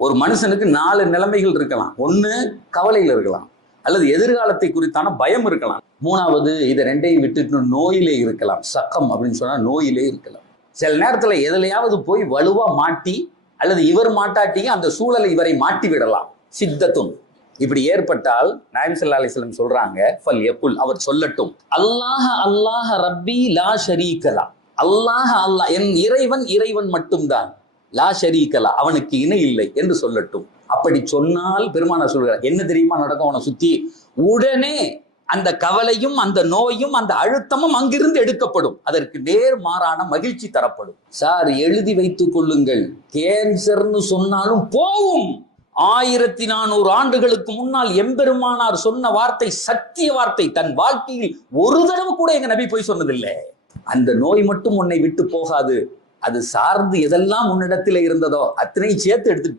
ஒரு மனுஷனுக்கு 4 நிலைமைகள் இருக்கலாம். ஒண்ணு கவலையில இருக்கலாம், அல்லது எதிர்காலத்தை குறித்தான பயம் இருக்கலாம். 3வது இதை 2ஐயும் விட்டுட்டு நோயிலே இருக்கலாம். சக்கம் அப்படின்னு சொன்னா நோயிலே இருக்கலாம். சில நேரத்துல எதுலையாவது போய் வலுவா மாட்டி, அல்லது இவர் மாட்டாட்டியும் அந்த சூழலை இவரை மாட்டி விடலாம். சித்தத்தும் இப்படி ஏற்பட்டால் நாயகம் ஸல்லல்லாஹு அலைஹி வஸல்லம் சொல்றாங்க, ஃபல் யகுல், அவர் சொல்லட்டும், அல்லாஹ் அல்லாஹ் ரப்பி லா ஷரீக லா, அல்லாஹ் அல்லாஹ், என் இறைவன் இறைவன் மட்டும்தான், லா ஷரீக லா, அவனுக்கு இணை இல்லை என்று சொல்லட்டும். அப்படி சொன்னால் பெருமானார் சொல்கிறார், என்ன தெரியுமா நடக்கும்? அவனை சுத்தி உடனே அந்த கவலையும் அந்த நோயும் அந்த அழுத்தமும் அங்கிருந்து எடுக்கப்படும். அதற்கு நேர்மாறான மகிழ்ச்சி தரப்படும். சார் எழுதி வைத்துக் கொள்ளுங்கள், கேன்சர்னு சொன்னாலும் போகும். 1400 ஆண்டுகளுக்கு முன்னால் எம்பெருமானார் சொன்ன வார்த்தை சத்திய வார்த்தை. தன் வாழ்க்கையில் ஒரு தடவை கூட எங்க நபி போய் சொன்னதில்லை. அந்த நோய் மட்டும் உன்னை விட்டு போகாது, அது சார்ந்து எதெல்லாம் உன்னிடத்தில் இருந்ததோ அத்தனை சேர்த்து எடுத்துட்டு போய்